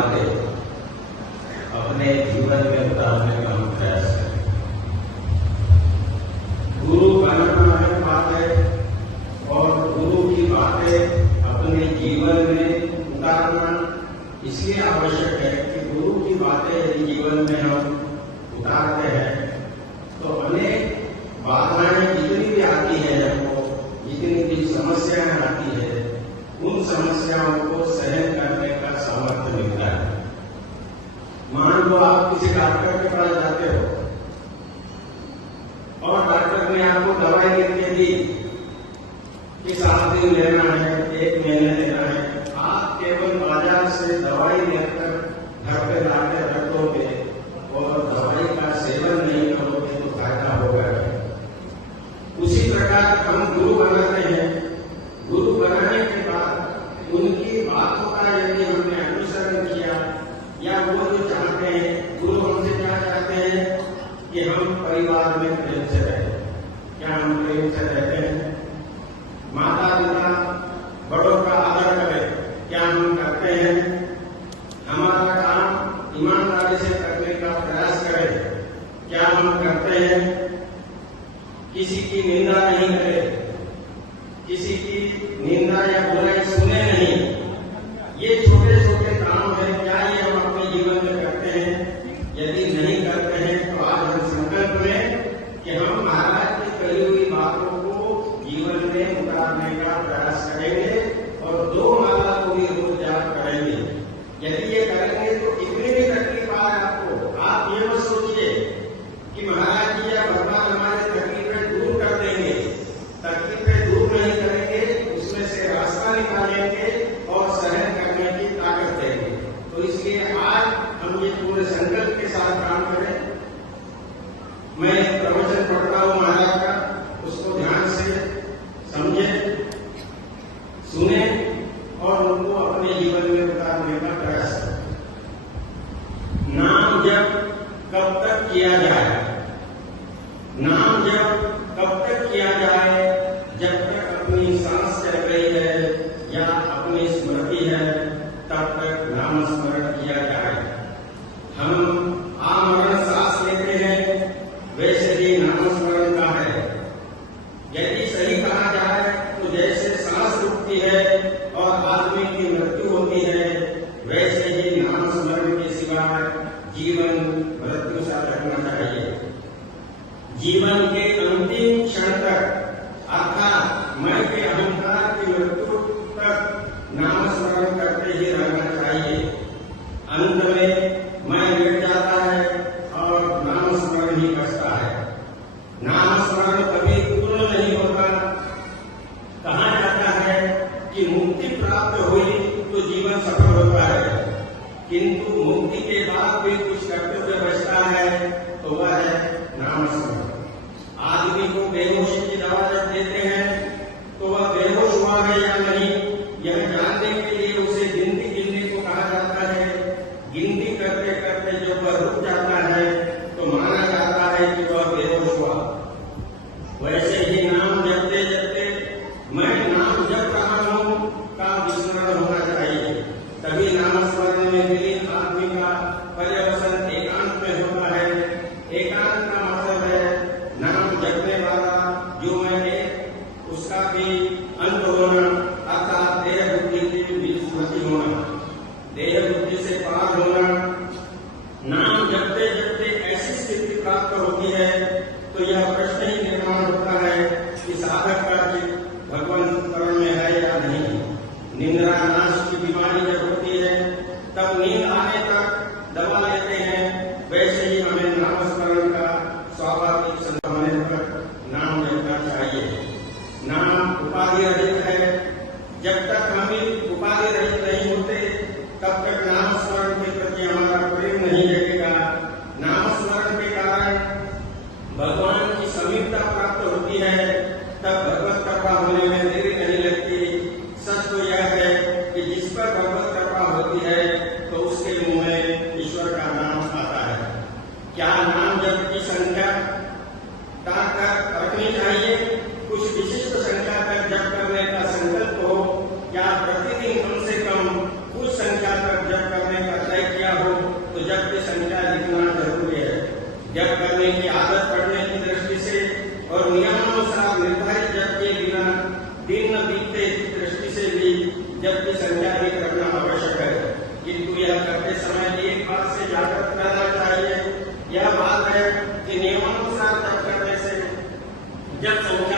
बातें अपने जीवन में उतारने का हम प्रयास करें। गुरु बनना अलग बात है और गुरु की बातें अपने जीवन में उतारना इसलिए आवश्यक है कि गुरु की बातें यदि जीवन में हम उतारते हैं तो अनेक बाधाएं जितनी भी आती है हमको, जितनी भी समस्याएं आती है, उन समस्याओं को सहन करने का सामर्थ्य मिलता है। मान लो आप किसी डॉक्टर के पास जाते हो और डॉक्टर ने आपको दवाई लिख के दी कि 7 दिन लेना है, 1 महीने लेना है। आप केवल बाजार से दवाई लेकर घर पे लाकर रख दोगे और दवाई का सेवन नहीं करोगे तो फायदा होगा। उसी प्रकार हम गुरु बनाते हैं। गुरु बनाने के बाद उनकी बातों का यदि हमने अनुसरण किया या वो जो चाहते हैं, गुरु हमसे क्या चाहते हैं कि हम परिवार में प्रेम से रहें। क्या हम प्रेम से रहते हैं? माता पिता बड़ों का आदर करें, क्या हम करते हैं? हमारा काम ईमानदारी से करने का प्रयास करें, क्या हम करते हैं? किसी की निंदा नहीं करें, किसी की निंदा या बुराई सुने नहीं। ये छोटे छोटे काम है, क्या ये हम अपने जीवन में करते हैं? यदि नहीं करते हैं तो आज हम संकल्प में कि हम महाराज की कही हुई बातों को जीवन में उतारने का प्रयास करेंगे और 2 माला को भी रोज जाप करेंगे। यदि ये करेंगे तो इतनी भी तकलीफ आए आपको, आप ये मत सोचिए कि महाराज जी या भगवान हमारे तकलीफें दूर कर देंगे। तकलीफें दूर नहीं करेंगे, उसमें से रास्ता निकालेंगे और सहन करने की ताकत देंगे। तो इसलिए आज हम ये पूरे संकल्प के साथ काम करें। मैं एक प्रवचन पढ़ता हूं महाराज का, उसको ध्यान से समझे, सुने और उनको अपने जीवन में उतारने का प्रयास करें। नाम जप कब तक किया जाए? नाम जप कब तक किया जाए? जब तक अपनी सांस चल रही है या अपनी स्मृति है तब तक नाम स्मरण किया जाए। हम आमरण सांस लेते हैं, वैसे ही नाम स्मरण का है। यदि सही कहा जाए तो जैसे सांस रुकती है और आदमी की मृत्यु होती है, वैसे ही नाम स्मरण के सिवा जीवन मृत्यु सा लगना चाहिए। जीवन के अंतिम क्षण तक अर्थात मैं के अहंकार की मृत्यु तक नाम स्मरण करते ही रहना चाहिए। अंत में मैं मिट जाता है और नाम स्मरण ही बचता है। नाम स्मरण कभी पूर्ण नहीं होता। कहा जाता है कि मुक्ति प्राप्त हुई तो जीवन सफल होता है, किंतु मुक्ति के बाद भी कुछ कर्तव्य बचता है तो वह है नाम स्मरण। आदमी को बेहोशी की दवा जब देते हैं तो वह बेहोश हुआ है या नहीं, यह जानने के लिए उसे गिनती गिनने को कहा जाता है। गिनती करते करते जब वह रुक जाता है तो माना जाता है कि वह बेहोश हुआ। वैसे ही नाम जपते जपते मैं नाम जप रहा हूं का विस्मरण होना चाहिए। तभी नाम स्मरण में विलीन आदमी का पर्यवसन एकांत में होता है। एकांत का मतलब है नाम जपने वाला जो मैं है उसका भी अंत होना, अर्थात देह बुद्धि की विस्मृति होना, देह बुद्धि से पार होना। नाम जपते जपते ऐसी स्थिति प्राप्त होती है तो यह प्रश्न ही निर्माण होता है कि साधक का चित्त भगवान स्मरण में है या नहीं। निंद्रा नाश की बीमारी जब होती है तब नींद आने तक दवा लेते हैं, वैसे ही हमें नाम स्मरण का स्वाभाविक होने पर नाम जपना चाहिए। नाम उपाधि रहित है। जब तक हम उपाधि रहित नहीं होते तब तक नाम स्मरण के प्रति हमारा प्रेम नहीं जगेगा। नाम स्मरण के कारण भगवान की समीपता प्राप्त होती है, तब भगवत कृपा होने में देरी नहीं लगती। सच तो यह है कि जिस पर भगवत कृपा होती है तो उसके मुंह में ईश्वर का नाम आता है। क्या नाम जप की संख्या रखनी चाहिए? कुछ विशिष्ट संख्या तक जप करने का संकल्प हो, क्या जब